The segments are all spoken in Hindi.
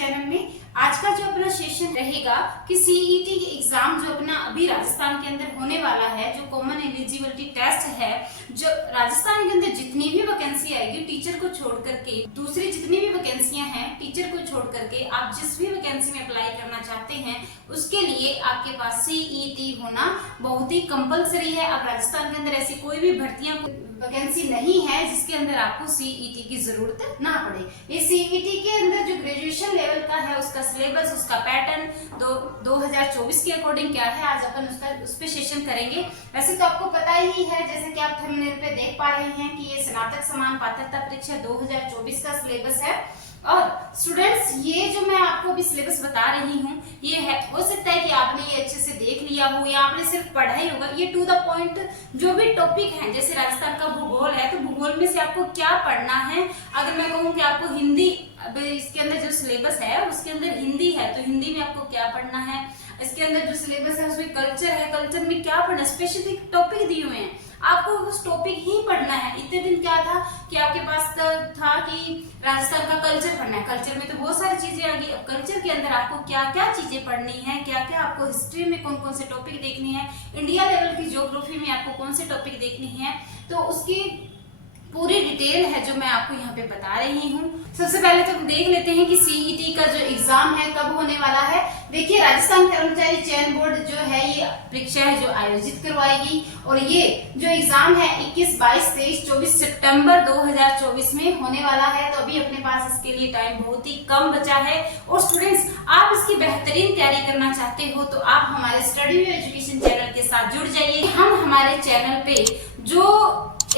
चैनल में आज का जो अपना सेशन रहेगा कि सीईटी एग्जाम जो अपना अभी राजस्थान के अंदर होने वाला है, जो कॉमन एलिजिबिलिटी टेस्ट है, जो राजस्थान के अंदर जितनी भी वैकेंसी आएगी टीचर को छोड़ करके, दूसरी जितनी भी वैकेंसियां हैं टीचर को छोड़ करके, आप जिस भी वैकेंसी में अप्लाई करना चाहते हैं उसके लिए आपके पास सीईटी होना बहुत ही कंपलसरी है। अब राजस्थान के अंदर ऐसी कोई भी भर्तियां वैकेंसी नहीं है जिसके अंदर आपको सीईटी की जरूरत ना पड़े। इस सीईटी के अंदर जो ग्रेजुएशन लेवल का है उसका सिलेबस, उसका पैटर्न 2024 के अकॉर्डिंग क्या है, आज अपन उस पे सेशन करेंगे। वैसे तो आपको पता ही है, जैसे कि आप थंबनेल पे देख पा रहे हैं कि ये स्नातक समान पात्रता परीक्षा 2024 का सिलेबस है। और स्टूडेंट्स, ये जो मैं आपको अभी सिलेबस बता रही हूँ ये है, हो सकता है कि आपने ये अच्छे से देख लिया हो या आपने सिर्फ पढ़ा ही होगा। ये टू द पॉइंट जो भी टॉपिक है, जैसे राजस्थान का भूगोल है तो भूगोल में से आपको क्या पढ़ना है। अगर मैं कहूँ कि आपको हिंदी, इसके अंदर जो सिलेबस है उसके अंदर हिंदी है तो हिंदी में आपको क्या पढ़ना है। इसके अंदर जो सिलेबस है उसमें कल्चर है, कल्चर में क्या पढ़ना, स्पेसिफिक टॉपिक दिए हुए हैं, आपको उस टॉपिक ही पढ़ना है। इतने दिन क्या था कि आपके पास था कि राजस्थान का कल्चर पढ़ना है, कल्चर में तो बहुत सारी चीजें आ गई। अब कल्चर के अंदर आपको क्या क्या चीजें पढ़नी है, क्या क्या आपको हिस्ट्री में कौन कौन से टॉपिक देखनी है, इंडिया लेवल की ज्योग्राफी में आपको कौन से टॉपिक देखनी है, तो उसकी पूरी डिटेल है जो मैं आपको यहाँ पे बता रही हूँ। सबसे पहले तो देख लेते हैं कि सीईटी का जो एग्जाम है कब होने वाला है। देखिए, राजस्थान कर्मचारी चयन बोर्ड जो है ये परीक्षा है जो आयोजित करवाएगी और ये जो एग्जाम है 21, 22, 23, 24 सितंबर 2024 में होने वाला है। तो अभी अपने पास इसके लिए टाइम बहुत ही कम बचा है। और स्टूडेंट्स, आप इसकी बेहतरीन तैयारी करना चाहते हो तो आप हमारे स्टडी व्यू एजुकेशन चैनल के साथ जुड़ जाइए। हम हमारे चैनल पे जो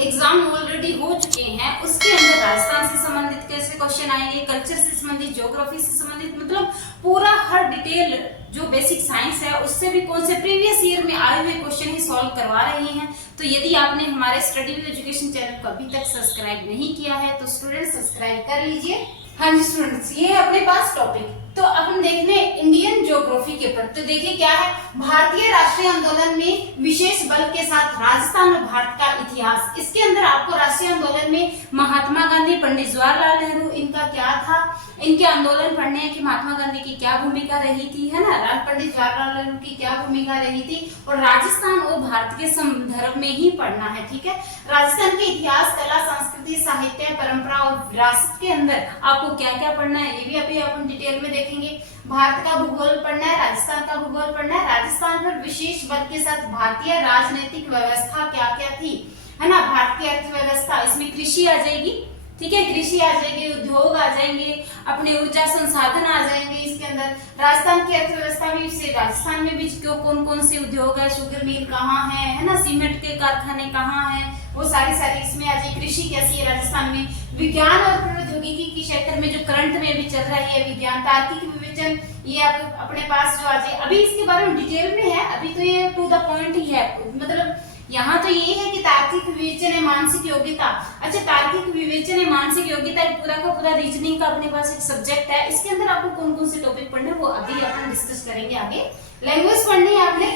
एग्जाम ऑलरेडी हो चुके हैं उसके अंदर राजस्थान से संबंधित कैसे क्वेश्चन आएंगे, कल्चर से संबंधित, ज्योग्राफी से संबंधित, मतलब पूरा हर डिटेल जो बेसिक साइंस है उससे भी कौन से प्रीवियस ईयर में आए हुए क्वेश्चन ही सॉल्व करवा रहे हैं। तो यदि आपने हमारे स्टडी विद एजुकेशन चैनल को अभी तक सब्सक्राइब नहीं किया है तो स्टूडेंट्स सब्सक्राइब कर लीजिए। हाँ जी स्टूडेंट्स, ये है अपने पास टॉपिक। तो अब हम देखने इंडियन ज्योग्राफी के ऊपर। तो देखिए क्या है, भारतीय राष्ट्रीय आंदोलन में विशेष बल के साथ राजस्थान और भारत का इतिहास। इसके अंदर आपको राष्ट्रीय आंदोलन में महात्मा गांधी, पंडित जवाहरलाल नेहरू, इनका क्या था, इनके आंदोलन पढ़ने की महात्मा गांधी की क्या भूमिका रही थी, है ना, पंडित जवाहरलाल नेहरू की क्या भूमिका रही थी, और राजस्थान और भारत के संदर्भ में ही पढ़ना है। ठीक है, राजस्थान के इतिहास, कला, संस्कृति, साहित्य, परंपरा और विरासत के अंदर आपको क्या क्या पढ़ना है ये भी अभी अपन डिटेल में देखेंगे। भारत का भूगोल पढ़ना है, राजस्थान का भूगोल पढ़ना है, राजस्थान पर विशेष बल के साथ भारतीय राजनीतिक व्यवस्था क्या क्या थी, है ना, भारत की अर्थव्यवस्था, इसमें कृषि आ जाएगी। ठीक है, कृषि आ जाएगी, उद्योग आ जाएंगे, अपने ऊर्जा संसाधन आ जाएंगे। इसके अंदर राजस्थान की अर्थव्यवस्था में से राजस्थान में भी कौन कौन से उद्योग है, शुगर मिल कहाँ है ना, सीमेंट के कारखाने कहाँ है, वो सारी इसमें आ जाएगी। कृषि कैसी है राजस्थान में, विज्ञान और प्रौद्योगिकी के क्षेत्र में जो करंट में भी चल रहा है विज्ञान, तार्किक विवेचन, ये आप अपने पास जो आ जाए। अभी इसके बारे में डिटेल में है, अभी तो ये टू द पॉइंट ही है, मतलब यहाँ तो ये है कि तार्किक विवेचन है, मानसिक योग्यता। अच्छा, तार्किक विवेचन है, मानसिक योग्यता, पूरा का पूरा रीजनिंग का अपने पास एक सब्जेक्ट है। इसके अंदर आपको कौन कौन से टॉपिक पढ़ने वो अभी अपन डिस्कस करेंगे आगे। लैंग्वेज पढ़नी है आपने,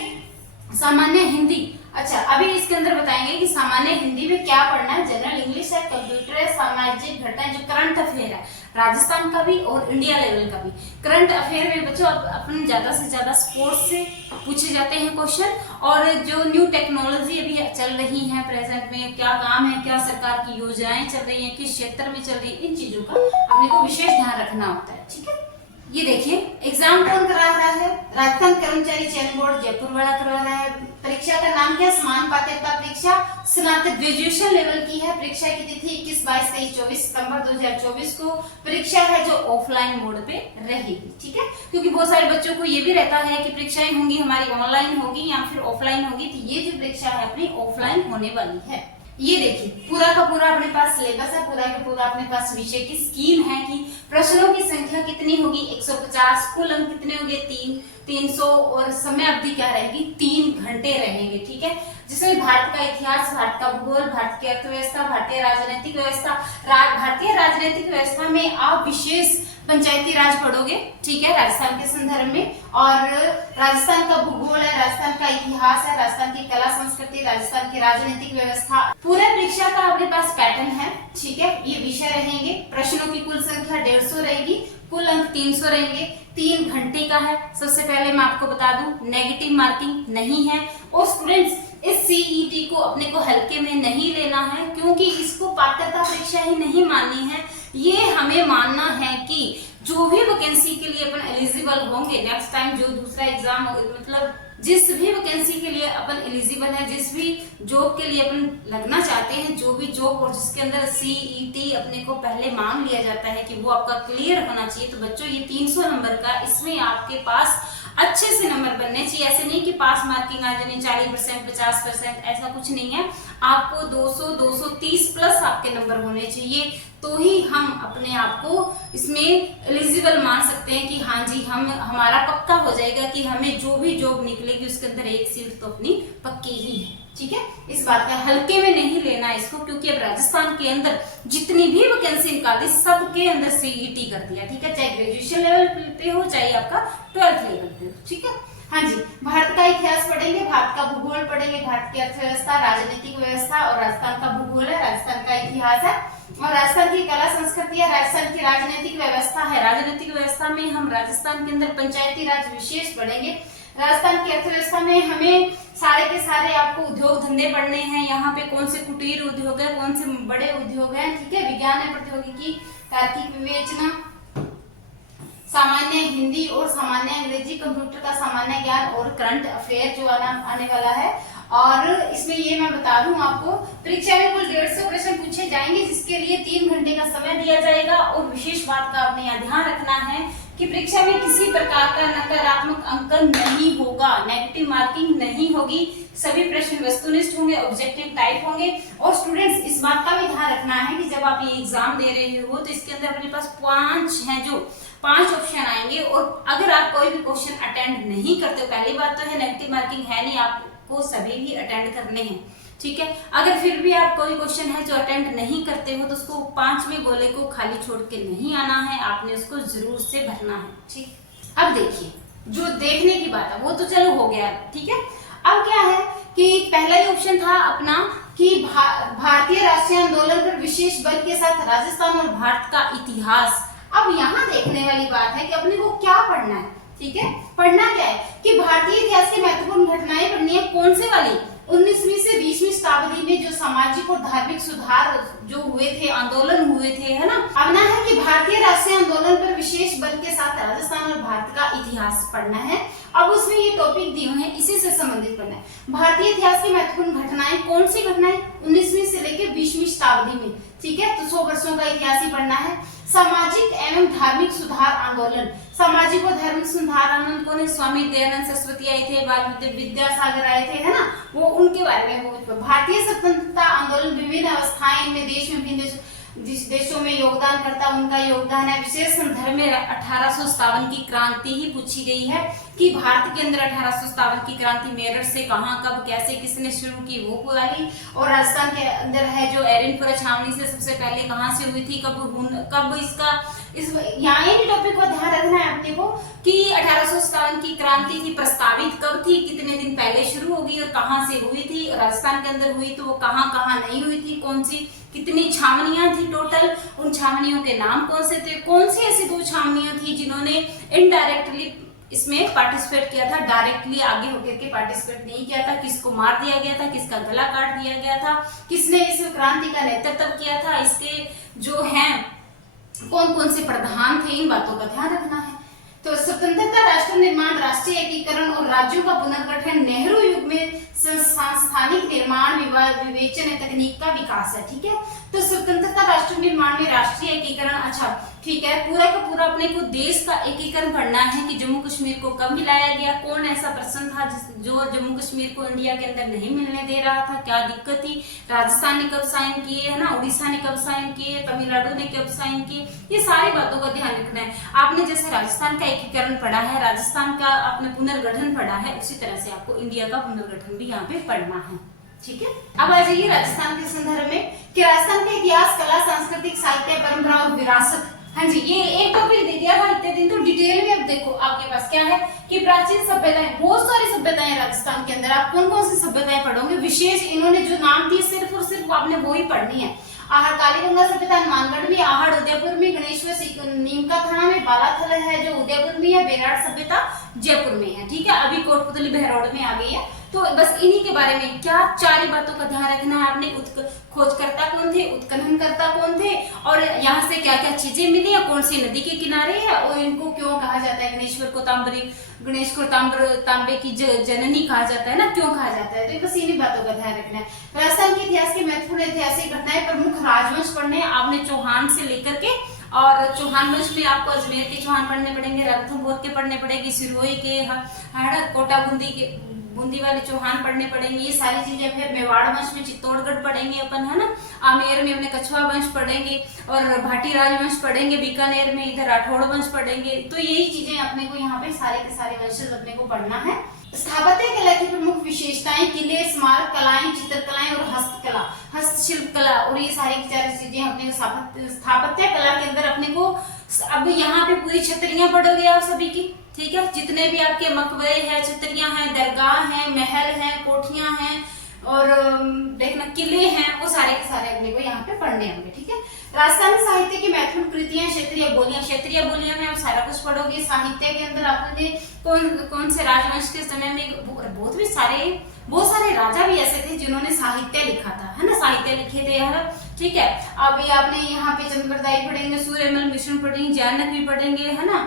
सामान्य हिंदी। अच्छा, अभी इसके अंदर बताएंगे कि सामान्य हिंदी में क्या पढ़ना है। जनरल इंग्लिश है, कंप्यूटर है, सामाजिक घटनाएं, जो करंट अफेयर है राजस्थान का भी और इंडिया लेवल का भी। करंट अफेयर में बच्चों अपन ज्यादा से ज्यादा स्पोर्ट्स से पूछे जाते हैं क्वेश्चन, और जो न्यू टेक्नोलॉजी अभी चल रही है प्रेजेंट में, क्या काम है, क्या सरकार की योजनाएं चल रही है, किस क्षेत्र में चल रही है, इन चीजों का अपने को विशेष ध्यान रखना होता है। ठीक है, ये देखिए एग्जाम कौन करा रहा है, राजस्थान कर्मचारी चयन बोर्ड जयपुर वाला करवा रहा है। परीक्षा का नाम क्या, समान पात्रता परीक्षा, स्नातक ग्रेजुएशन लेवल की है। परीक्षा की तिथि 21, 22, 23, 24 सितंबर 2024 को परीक्षा है जो ऑफलाइन मोड पे रहेगी। ठीक है, क्योंकि बहुत सारे बच्चों को ये भी रहता है कि परीक्षाएं होंगी हमारी ऑनलाइन होगी या फिर ऑफलाइन होगी, तो ये जो परीक्षा है अपनी ऑफलाइन होने वाली है। ये देखिए पूरा का पूरा अपने पास सिलेबस है, पूरा का पूरा अपने पास विषय की स्कीम है कि प्रश्नों की संख्या कितनी होगी 150, कुल अंक कितने होंगे 300 और समय अवधि क्या रहेगी 3 घंटे रहेंगे। ठीक है, जिसमें भारत का इतिहास, भारत का भूगोल, भारत की अर्थव्यवस्था, भारतीय राजनीतिक व्यवस्था, भारतीय राजनीतिक व्यवस्था में आप विशेष पंचायती राज पढ़ोगे, ठीक है, राजस्थान के संदर्भ में। और राजस्थान का भूगोल है, राजस्थान का इतिहास है, राजस्थान की कला संस्कृति, राजस्थान की राजनीतिक व्यवस्था। पूरे परीक्षा का अपने पास पैटर्न है, ठीक है। ये विषय रहेंगे, प्रश्नों की कुल संख्या 150 रहेगी, कुल अंक 300 रहेंगे, 3 घंटे का है। सबसे पहले मैं आपको बता दूं, नेगेटिव मार्किंग नहीं है। और स्टूडेंट्स, इस सीईटी को अपने को हल्के में नहीं लेना है, क्योंकि इसको पात्रता परीक्षा ही नहीं माननी है। ये हमें मानना है कि जो भी वैकेंसी के लिए अपन एलिजिबल होंगे नेक्स्ट टाइम, जो दूसरा एग्जाम मतलब जिस भी वैकेंसी के लिए अपन एलिजिबल है, जिस भी जॉब के लिए अपन लगना चाहते हैं, जो भी जॉब और जिसके अंदर सीईटी अपने को पहले मांग लिया जाता है कि वो आपका क्लियर होना चाहिए। तो बच्चों, ये 300 नंबर का, इसमें आपके पास अच्छे से नंबर बनने चाहिए। ऐसे नहीं कि पास मार्किंग आ जानी 40%, 50%, ऐसा कुछ नहीं है। आपको 200, 230 प्लस आपके नंबर होने चाहिए, तो ही हम अपने आप को इसमें एलिजिबल मान सकते हैं कि हाँ जी, हम हमारा पक्का हो जाएगा कि हमें जो भी जॉब निकलेगी उसके अंदर एक सीट तो अपनी पक्की ही है, ठीक है। इस बात का हल्के में नहीं लेना इसको, क्योंकि अब राजस्थान के अंदर जितनी भी वैकेंसी निकाली सबके अंदर सीईटी कर दिया, ठीक है। चाहे ग्रेजुएशन लेवल पे हो, चाहे आपका 12th लेवल पे हो, ठीक है। हाँ जी, भारत का इतिहास पढ़ेंगे, भारत का भूगोल पढ़ेंगे, भारत की अर्थव्यवस्था, राजनीतिक व्यवस्था, और राजस्थान का भूगोल है, राजस्थान का इतिहास है, और राजस्थान की कला संस्कृति है, राजस्थान की राजनीतिक व्यवस्था है। राजनीतिक व्यवस्था में हम राजस्थान के अंदर पंचायती राज विशेष पढ़ेंगे। राजस्थान की अर्थव्यवस्था में हमें सारे के सारे आपको उद्योग धंधे पढ़ने हैं। यहाँ पे कौन से कुटीर उद्योग है, कौन से बड़े उद्योग हैं, ठीक है। विज्ञान है, प्रौद्योगिकी, तार्किक विवेचना, सामान्य हिंदी और सामान्य अंग्रेजी, कंप्यूटर का सामान्य ज्ञान, और करंट अफेयर जो आने वाला है। और इसमें ये मैं बता दूं आपको, परीक्षा में कुल 150 प्रश्न पूछे जाएंगे, जिसके लिए 3 घंटे का समय दिया जाएगा। और विशेष बात का आपने यहाँ ध्यान रखना है कि परीक्षा में किसी प्रकार का नकारात्मक अंकन नहीं होगा, नेगेटिव मार्किंग नहीं होगी। सभी प्रश्न वस्तुनिष्ठ होंगे, ऑब्जेक्टिव टाइप होंगे। और स्टूडेंट्स, इस बात का भी ध्यान रखना है कि जब आप ये एग्जाम दे रहे हो तो इसके अंदर अपने पास 5 ऑप्शन आएंगे, और अगर आप कोई भी क्वेश्चन अटेंड नहीं करते, पहली बात तो है नेगेटिव मार्किंग है नहीं, आपको सभी भी अटेंड करने हैं, ठीक है। अगर फिर भी आप कोई क्वेश्चन है जो अटेंड नहीं करते हो, तो उसको 5वें गोले को खाली छोड़ के नहीं आना है, आपने उसको जरूर से भरना है, ठीक। अब देखिए, जो देखने की बात है वो तो चलो हो गया, ठीक है। अब क्या है कि पहला ही ऑप्शन था अपना कि भारतीय राष्ट्रीय आंदोलन पर विशेष बल के साथ राजस्थान और भारत का इतिहास। अब यहाँ देखने वाली बात है कि अपने को क्या पढ़ना है, ठीक है। पढ़ना क्या है कि भारतीय इतिहास की महत्वपूर्ण घटनाएं पढ़नी है। कौन से वाली? 19वीं से 20वीं शताब्दी में जो सामाजिक और धार्मिक सुधार जो हुए थे, आंदोलन हुए थे, है ना। अब ना है कि भारतीय राष्ट्रीय आंदोलन पर विशेष बल के साथ राजस्थान और भारत का इतिहास पढ़ना है। अब उसमें ये टॉपिक दिए हुए हैं, इसी से संबंधित पढ़ना है। भारतीय इतिहास की महत्वपूर्ण घटनाएं, कौन सी घटनाएं? 19वीं से लेकर 20वीं शताब्दी में, ठीक है। तो 100 वर्षों का इतिहास ही पढ़ना है। सामाजिक एवं धार्मिक सुधार आंदोलन, सामाजिक और धार्मिक सुधार आंदोलन कौन है? स्वामी दयानंद सरस्वती आए थे, बाल विद्यासागर आए थे, है ना, वो उनके बारे में। वो भारतीय स्वतंत्रता आंदोलन, विभिन्न अवस्थाएं इनमें देश में भिन्न जिस देशों में योगदान करता उनका योगदान है। विशेष संदर्भ में 1857 की क्रांति ही पूछी गई है कि भारत के अंदर 1857 की क्रांति मेरठ से कहां, कब, कैसे, किसने शुरू की, वो वाली। और राजस्थान के अंदर है जो एरनपुरा छावनी से सबसे पहले कहां से हुई थी, कब इसका यहाँ इन टॉपिक को ध्यान रखना है अपने को कि 1857 की क्रांति थी, प्रस्तावित कब थी, कितने दिन पहले शुरू होगी और कहां से हुई थी। राजस्थान के अंदर हुई तो वो कहां नहीं हुई थी, कौन सी, कितनी छावनियां थी टोटल, उन छावनियों के नाम कौन से थे, कौन सी ऐसी 2 छावनियां थी जिन्होंने इनडायरेक्टली इसमें पार्टिसिपेट किया था, डायरेक्टली आगे होकर के पार्टिसिपेट नहीं किया था, किसको मार दिया गया था, किसका गला काट दिया गया था, किसने इस क्रांति का नेतृत्व किया था, इसके जो हैं कौन कौन से प्रधान थे, इन बातों का ध्यान रखना है। तो स्वतंत्रता, राष्ट्र निर्माण, राष्ट्रीय एकीकरण और राज्यों का पुनर्गठन, नेहरू युग में सांस्थानिक निर्माण, विवेचन तकनीक का विकास है, ठीक है। तो स्वतंत्रता, राष्ट्र निर्माण में राष्ट्रीय एकीकरण, अच्छा ठीक है, पूरा का पूरा अपने को देश का एकीकरण पढ़ना है कि जम्मू कश्मीर को कब मिलाया गया, कौन ऐसा पर्सन था जो जम्मू कश्मीर को इंडिया के अंदर नहीं मिलने दे रहा था, क्या दिक्कत थी, राजस्थान ने कब साइन किए, है ना, उड़ीसा ने कब साइन किए, तमिलनाडु ने कब साइन किए, ये सारी बातों का ध्यान रखना है। आपने जैसे राजस्थान का एकीकरण पढ़ा है, राजस्थान का आपने पुनर्गठन पढ़ा है, उसी तरह से आपको इंडिया का पुनर्गठन भी यहाँ पे पढ़ना है, ठीक है। अब आ जाइए राजस्थान के संदर्भ में कि राजस्थान का इतिहास, कला, सांस्कृतिक, साहित्य, परंपरा और विरासत, हाँ जी, ये एक टॉपिक दे दिया था इतने दिन, तो डिटेल में अब देखो आपके पास क्या है कि प्राचीन सभ्यताएं, बहुत सारी सभ्यताएं राजस्थान के अंदर। आप कौन कौन सी सभ्यताएं पढ़ोगे, विशेष इन्होंने जो नाम दिए सिर्फ और सिर्फ आपने वो ही पढ़नी है। आहड़ कालीगंगा सभ्यता हनुमानगढ़ में, आहड़ उदयपुर में, गणेश्वर नीमका थाना में, बालाथल है जो उदयपुर में है, बेराड़ सभ्यता जयपुर में है। ठीक है, अभी कोटपुतली बहरौड़ में आ गई है। तो बस इन्हीं के बारे में क्या चार ही बातों का ध्यान रखना है आपने। खोजकर्ता कौन थे, उत्खननकर्ता कौन थे, और यहाँ से क्या क्या चीजें मिली है, कौन सी नदी के किनारे है, और इनको क्यों कहा जाता है गणेश को तांबे की जननी कहा जाता है ना, क्यों कहा जाता है। तो बस इन्हीं बातों का ध्यान रखना है। राजस्थान के इतिहास के महत्वपूर्ण ऐतिहासिक घटनाएं, प्रमुख राजवंश पढ़ने हैं आपने, चौहान से लेकर के, और चौहान वंश में आपको अजमेर के चौहान पढ़ने पड़ेंगे, रणथंभौर के पढ़ने पड़ेंगे, सिरोही के, कोटा बूंदी वाले चौहान पढ़ने पड़ेंगे, ये सारी चीजें। फिर मेवाड़ वंश में चित्तौड़गढ़ पढ़ेंगे अपन, है ना। आमेर में अपने कछुआ वंश पढ़ेंगे, और भाटी राजवंश पढ़ेंगे, बीकानेर में इधर राठौड़ वंश पढ़ेंगे। तो यही चीजें अपने को यहाँ पे सारे के सारे वंशज अपने को पढ़ना है। स्थापत्य कला की प्रमुख विशेषताएं, किले, स्मारक कलाएं, चित्रकलाएं और हस्तकला, हस्तशिल्प कला, और ये सारी की सारी चीजें अपने को स्थापत्य कला के अंदर अपने को। अब यहाँ पे पूरी छतरियां पढ़ोगे आप सभी की, ठीक है। जितने भी आपके मकबरे हैं, छतरियां हैं, दरगाह हैं, महल हैं, कोठियां हैं, और देखना किले हैं, वो सारे के सारे अपने को यहाँ पे पढ़ने होंगे, ठीक है। राजस्थानी साहित्य की महत्वपूर्ण कृतियां, क्षेत्रीय बोलियां, क्षेत्रीय बोलियां में आप सारा कुछ पढ़ोगे। साहित्य के अंदर आपने कौन से राजवंश के समय में बहुत सारे राजा भी ऐसे थे जिन्होंने साहित्य लिखा था, है ना, साहित्य लिखे थे यार, ठीक है। अभी आपने यहाँ पे चंद्रप्रदायी पढ़ेंगे, सूर्यमल मिश्रण पढ़ेंगे, जानक भी पढ़ेंगे, है ना,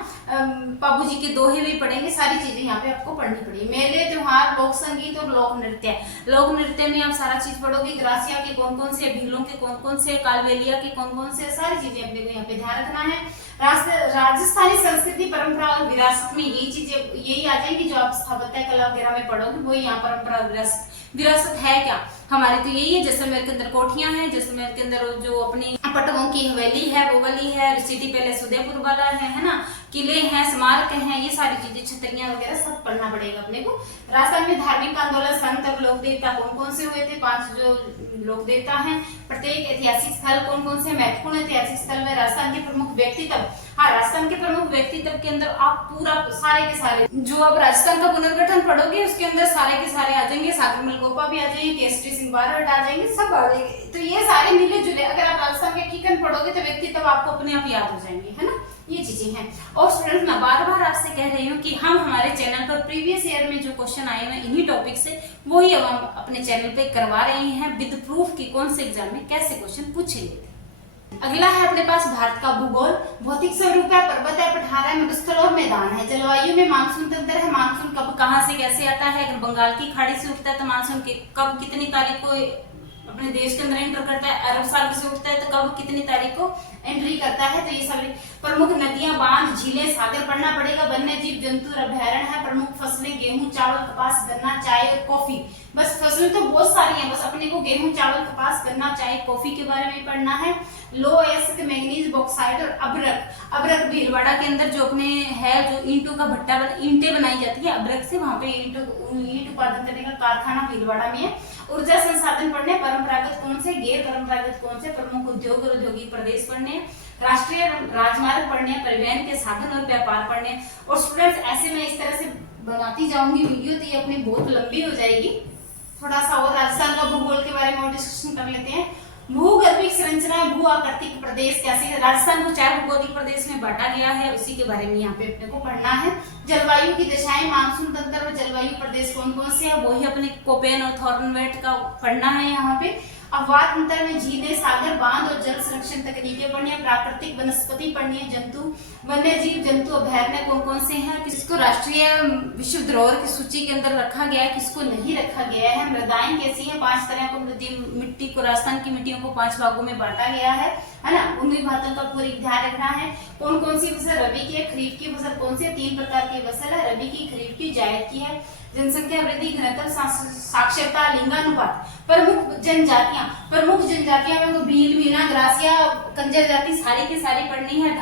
बाबू जी के दोहे भी पढ़ेंगे, सारी चीजें यहाँ पे आपको पढ़नी पड़ेगी। मेले, त्योहार, लोक संगीत और लोक नृत्य। लोक नृत्य में आप सारा चीज पढ़ोगे, ग्रासिया के कौन कौन से, भीलों के कौन कौन से, कालबेलिया के कौन कौन से, सारी चीजें अपने को यहाँ पे ध्यान रखना है। राजस्थानी संस्कृति, परंपरा और विरासत में यही चीजें यही आ जाएंगी जो आप स्थापत्य कला वगैरह में पढ़ोगे, वो यहाँ परंपरा विरासत है क्या हमारे, तो यही है। जैसलमेर के अंदर कोठियां हैं, जैसलमेर के अंदर जो अपनी पटवों की हवेली है वो वाली है, सिटी पैलेस उदयपुर वाला है ना, किले हैं, स्मारक हैं, ये सारी चीजें, छतरियां वगैरह सब पढ़ना पड़ेगा अपने को। राजस्थान में धार्मिक आंदोलन, संत और लोक देवता कौन कौन से हुए थे, 5 जो लोक देवता हैं। प्रत्येक ऐतिहासिक स्थल कौन कौन से, महत्वपूर्ण ऐतिहासिक स्थल में राजस्थान के प्रमुख व्यक्तित्व। हाँ, राजस्थान के प्रमुख व्यक्तित्व के अंदर आप पूरा सारे के सारे जो आप राजस्थान का पुनर्गठन पढ़ोगे उसके अंदर सारे के सारे आ जाएंगे, सागर मलगोपा भी आ जाएंगे, केसरी सिंह बारहट आ जाएंगे, सब आ जाएंगे। तो ये सारे मिले जुले, अगर आप राजस्थान के ठीकन पढ़ोगे तो व्यक्तित्व आपको अपने आप याद हो जाएंगे, है ना, ये चीजें हैं। और स्टूडेंट्स, मैं बार बार आपसे कह रही हूँ कि हम हमारे चैनल पर प्रीवियस ईयर में जो क्वेश्चन आए हुए इन्हीं टॉपिक से, वही अब हम अपने चैनल पे करवा रहे हैं विद प्रूफ कि कौन से एग्जाम में कैसे क्वेश्चन पूछे गए थे। अगला है अपने पास भारत का भूगोल। भौतिक स्वरूप है, पर्वत है, पठार है, मरुस्थल और मैदान है। जलवायु में मानसून तंत्र है, मानसून कब कहाँ से कैसे आता है। अगर बंगाल की खाड़ी से उठता है तो मानसून कब कितनी तारीख को अपने देश के अंदर एंटर करता है, अरब सागर से उठता है तो कब कितनी तारीख को एंट्री करता है। तो ये सारी प्रमुख नदियां, बांध, झीलें, सागर पढ़ना पड़ेगा। वन्य जीव जंतु अभ्यारण्य है। प्रमुख फसलें गेहूं, चावल, कपास, गन्ना, चाय और कॉफी। बस फसलें तो बहुत सारी हैं, बस अपने को गेहूं, चावल, कपास, गन्ना, चाय, कॉफी के बारे में पढ़ना है। लो एसिड, मैंगनीज, बॉक्साइट और अब्रक भीलवाड़ा के अंदर जो अपने है, जो ईंटों का भट्टा ईंटें बनाई जाती है अब्रक से, वहां पे ईंट उत्पादन करने का कारखाना भीलवाड़ा में है। ऊर्जा संसाधन पढ़ने, परंपरागत कौन से, गैर परंपरागत कौन से, प्रमुख उद्योग और औद्योगिक प्रदेश पढ़ने, राष्ट्रीय राजमार्ग पढ़ने, परिवहन के साधन और व्यापार पढ़ने। और स्टूडेंट्स, ऐसे मैं इस तरह से बनाती जाऊंगी वीडियो, तो ये अपनी बहुत लंबी हो जाएगी। थोड़ा सा और राजस्थान का भूगोल के बारे में और डिस्कशन कर लेते हैं। भूगर्भिक संरचना, भू आकृतिक प्रदेश कैसे है। राजस्थान को 4 भौगोलिक प्रदेश में बांटा गया है, उसी के बारे में यहाँ पे अपने को पढ़ना है। जलवायु की दशाएं, मानसून तंत्र और जलवायु प्रदेश कौन कौन से है, वही अपने कोपेन और थॉर्नवेट का पढ़ना है यहाँ पे। अपवाद तंत्र में झीलें, सागर, बांध और जल संरक्षण तकनीकें पढ़नी है। प्राकृतिक वनस्पति पढ़नी है। जंतु, वन्य जीव जंतु अभयारण्य कौन कौन से हैं, किसको राष्ट्रीय विश्व धरोहर की सूची के अंदर रखा गया है, किसको नहीं रखा गया है। मृदाएं कैसी हैं, 5 तरह को मिट्टी को, राजस्थान की मिट्टियों को 5 भागों में बांटा गया है ना। उन्हीं बातों का पूरी ध्यान रखना है। कौन कौन सी फसल रबी की है, खरीफ की फसल कौन सी है। 3 प्रकार की फसल है, रबी की, खरीफ की, जायद की है। जनसंख्या वृद्धि, घनत्व, साक्षरता, लिंगानुपात। प्रमुख जनजातियां में भील, मीना, ग्रासिया, कंजर जाति सारी की सारी पढ़नी है।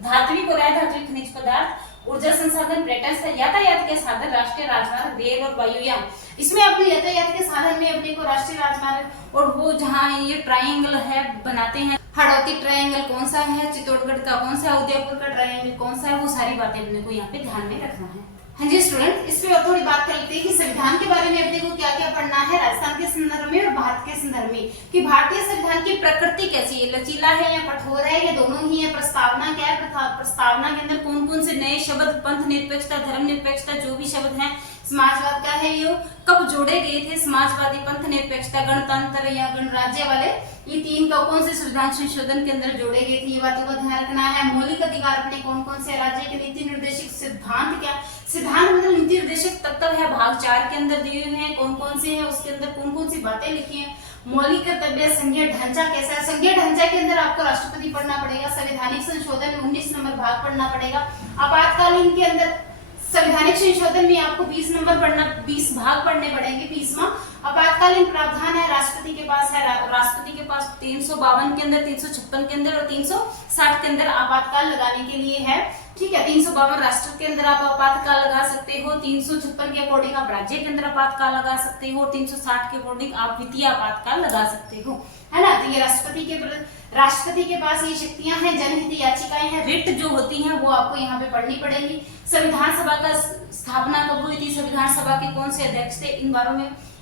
धात्विक और अधात्विक खनिज पदार्थ, ऊर्जा संसाधन, पर्यटन, यातायात के साधन, राष्ट्रीय राजमार्ग, रेल और वायुयान। इसमें अपने यातायात के साधन में अपने को राष्ट्रीय राजमार्ग और वो जहाँ ये ट्रायंगल है बनाते हैं, हाड़ौती ट्रायंगल कौन सा है, चित्तौड़गढ़ का कौन सा, उदयपुर का ट्रायंगल कौन सा है, वो सारी बातें अपने को यहाँ पे ध्यान में रखना है। हाँ जी स्टूडेंट, इस पे और थोड़ी बात कर लेते हैं कि संविधान के बारे में अपने को क्या क्या पढ़ना है राजस्थान के संदर्भ में और भारत के संदर्भ में, कि भारतीय संविधान की प्रकृति कैसी है, लचीला है या कठोर है या दोनों ही है, प्रस्तावना क्या है, प्रस्तावना के अंदर कौन कौन से नए शब्द, पंथ निरपेक्षता, धर्म निरपेक्षता, जो भी शब्द हैं, समाजवाद का है, ये कब जोड़े गए थे, समाजवादी, पंथ निरपेक्षता, गणतंत्र या गणराज्य वाले, ये तीन कौन से संविधान संशोधन के अंदर जोड़े गए थे, ये बातों का ध्यान रखना है। मौलिक अधिकार अपने कौन कौन से, राज्य के नीति निर्देशक सिद्धांत क्या, सिद्धांत मतलब नीति निर्देशक तत्व है, भाग 4 के अंदर दिए हुए हैं, कौन कौन से हैं, उसके अंदर कौन कौन सी बातें लिखी हैं। मौलिक कर्तव्य, संघीय ढांचा कैसा है, संघीय ढांचा के अंदर आपको राष्ट्रपति पढ़ना पड़ेगा, संवैधानिक संशोधन 19 नंबर भाग पढ़ना पड़ेगा, आपातकालीन के अंदर संवैधानिक संशोधन में आपको 20 नंबर पढ़ना, 20 भाग पढ़ने पड़ेंगे, 20वां आपातकालीन प्रावधान है, राष्ट्रपति के पास है, राष्ट्रपति के पास 352 के अंदर, 356 के अंदर और 360 के अंदर आपातकाल लगाने के लिए है, ठीक है। 352 राष्ट्र के अंदर आप आपातकाल लगा सकते हो, 356 के अकॉर्डिंग आप राज्य के अंदर आपातकाल लगा सकते हो, 360 के अकॉर्डिंग आप वित्तीय आपातकाल लगा सकते हो, है ना। तो ये राष्ट्रपति के पास ये शक्तियां हैं, जनहित याचिकाएं हैं, रिट जो होती हैं वो आपको यहाँ पे पढ़नी पड़ेगी। संविधान सभा का स्थापना कब हुई थी, संविधान सभा के कौन से अध्यक्ष थे,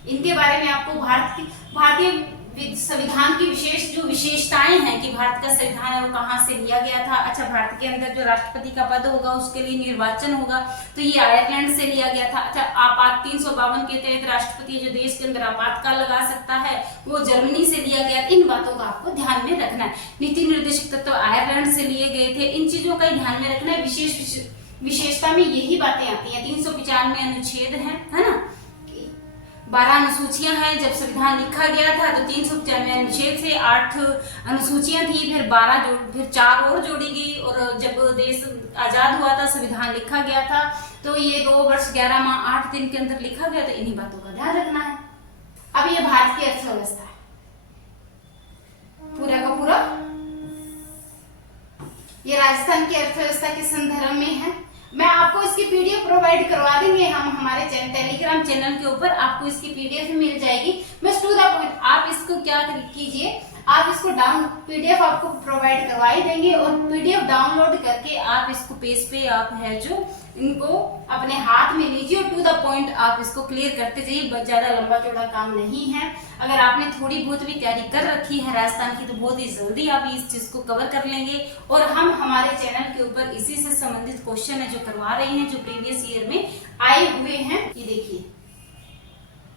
इनके बारे में आपको भारतीय संविधान की जो विशेषताएं हैं कि भारत का संविधान है वो कहाँ से लिया गया था। अच्छा, भारत के अंदर जो राष्ट्रपति का पद होगा उसके लिए निर्वाचन होगा, तो ये आयरलैंड से लिया गया था। अच्छा, आपात 352 के तहत राष्ट्रपति जो देश के अंदर आपातकाल लगा सकता है वो जर्मनी से लिया गया। इन बातों का आपको ध्यान में रखना है। नीति निर्देशक तत्व आयरलैंड से लिए गए थे, इन चीजों का ध्यान में रखना है। विशेषता में यही बातें आती हैं। 395 अनुच्छेद है ना, 12 अनुसूचियां हैं। जब संविधान लिखा गया था तो 395 अनुच्छेद से 8 अनुसूचियां थी, फिर 4 और जोड़ी गई, और जब देश आजाद हुआ था, संविधान लिखा गया था, तो ये 2 वर्ष 11 माह 8 दिन के अंदर लिखा गया। तो इन्हीं बातों का ध्यान रखना है। अब ये भारत की अर्थव्यवस्था है, पूरा का पूरा ये राजस्थान की अर्थव्यवस्था के संदर्भ में है। मैं आपको इसकी पीडीएफ प्रोवाइड करवा देंगे, हम हमारे टेलीग्राम चैनल के ऊपर आपको इसकी पीडीएफ मिल जाएगी। बस टू द पॉइंट, आप इसको क्या कीजिए, आप इसको पीडीएफ आपको प्रोवाइड करवा ही देंगे, और पीडीएफ डाउनलोड करके आप इसको पेज पे आप है जो इनको अपने हाथ में लीजिए और टू द पॉइंट आप इसको क्लियर करते जाइए। ज्यादा लंबा चौड़ा काम नहीं है। अगर आपने थोड़ी बहुत भी तैयारी कर रखी है राजस्थान की तो बहुत ही जल्दी आप इस चीज को कवर कर लेंगे। और हम हमारे चैनल के ऊपर इसी से संबंधित क्वेश्चन है जो करवा रहे हैं, जो प्रीवियस ईयर में आए हुए हैं। ये देखिए,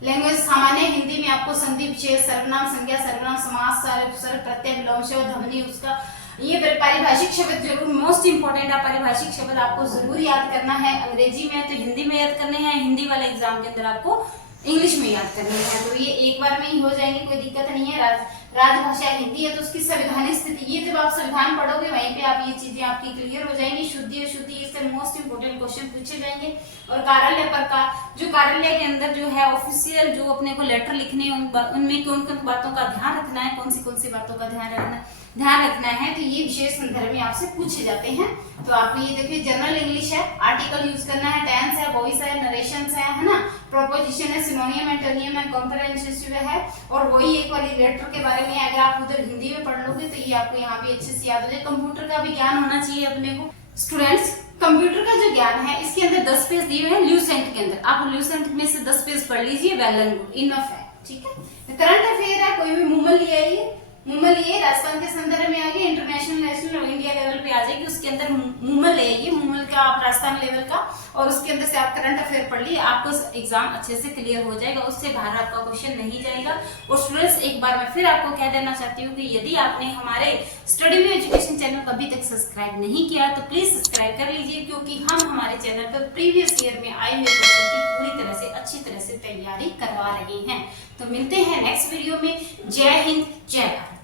लैंग्वेज सामान्य हिंदी में आपको संधि विशेष, सर्वनाम, संज्ञा, सर्वनाम, समास, सर्व प्रत्यय, विलोम शब्द, ध्वनि, उसका ये पारिभाषिक शब्द जरूर मोस्ट इंपोर्टेंट है। पारिभाषिक शब्द आपको जरूर याद करना है। अंग्रेजी में तो हिंदी में याद करने हैं, हिंदी वाले एग्जाम के अंदर आपको इंग्लिश में याद करने हैं। तो ये एक बार में ही हो जाएंगे, कोई दिक्कत नहीं है। राजभाषा हिंदी है तो उसकी संवैधानिक स्थिति, ये जब आप संविधान पढ़ोगे वहीं पे आप ये चीजें आपकी क्लियर हो जाएंगी। शुद्धि अशुद्धि, इससे मोस्ट इंपोर्टेंट क्वेश्चन पूछे जाएंगे। और कार्यालय पर का जो कार्यालय के अंदर जो है ऑफिशियल जो अपने को लेटर लिखने उनमें कौन कौन बातों का ध्यान रखना है, कौन सी बातों का ध्यान रखना है, तो ये विशेष संदर्भ में आपसे पूछे जाते हैं। तो आपको ये देखिए, जनरल इंग्लिश है, आर्टिकल यूज करना है, टेंस है, वॉइस है, नरेशंस है ना, प्रोपोजिशन है, सिनोनियम, एंटोनियम है, कंपैरेटिव है, और वही एक वाली लेटर के बारे में अगर आप उधर हिंदी में पढ़ लोगे तो ये आपको यहाँ भी अच्छे से याद हो जाए। कंप्यूटर का भी ज्ञान होना चाहिए अपने को। स्टूडेंट्स, कंप्यूटर का जो ज्ञान है इसके अंदर 10 पेज दिए हुए हैं ल्यूसेंट के अंदर। आप ल्यूसेंट में से 10 पेज पढ़ लीजिए, वेल एंड गुड, इनफ है, ठीक है। करंट अफेयर है, कोई भी मूवमेंट ले आइए, मूवमेंट लिए राजस्थान के संदर्भ में आगे, इंटरनेशनल, नेशनल और इंडिया लेवल पे आ जाएगी। उसके अंदर मूवमेंट ले आइए, मूवमेंट का आप राजस्थान लेवल का, और उसके अंदर से आप करंट अफेयर पढ़ लिए, आपको एग्जाम अच्छे से क्लियर हो जाएगा, उससे बाहर आपका क्वेश्चन नहीं जाएगा। और स्टूडेंट्स, एक बार मैं फिर आपको कह देना चाहती हूँ कि यदि आपने हमारे स्टडी व्यू एजुकेशन चैनल को अभी तक सब्सक्राइब नहीं किया तो प्लीज सब्सक्राइब कर लीजिए, क्योंकि हम हमारे चैनल पर प्रीवियस ईयर में आए हुए क्वेश्चन की पूरी तरह से अच्छी तरह से तैयारी करवा रहे हैं। तो मिलते हैं नेक्स्ट वीडियो में। जय हिंद, जय भारत।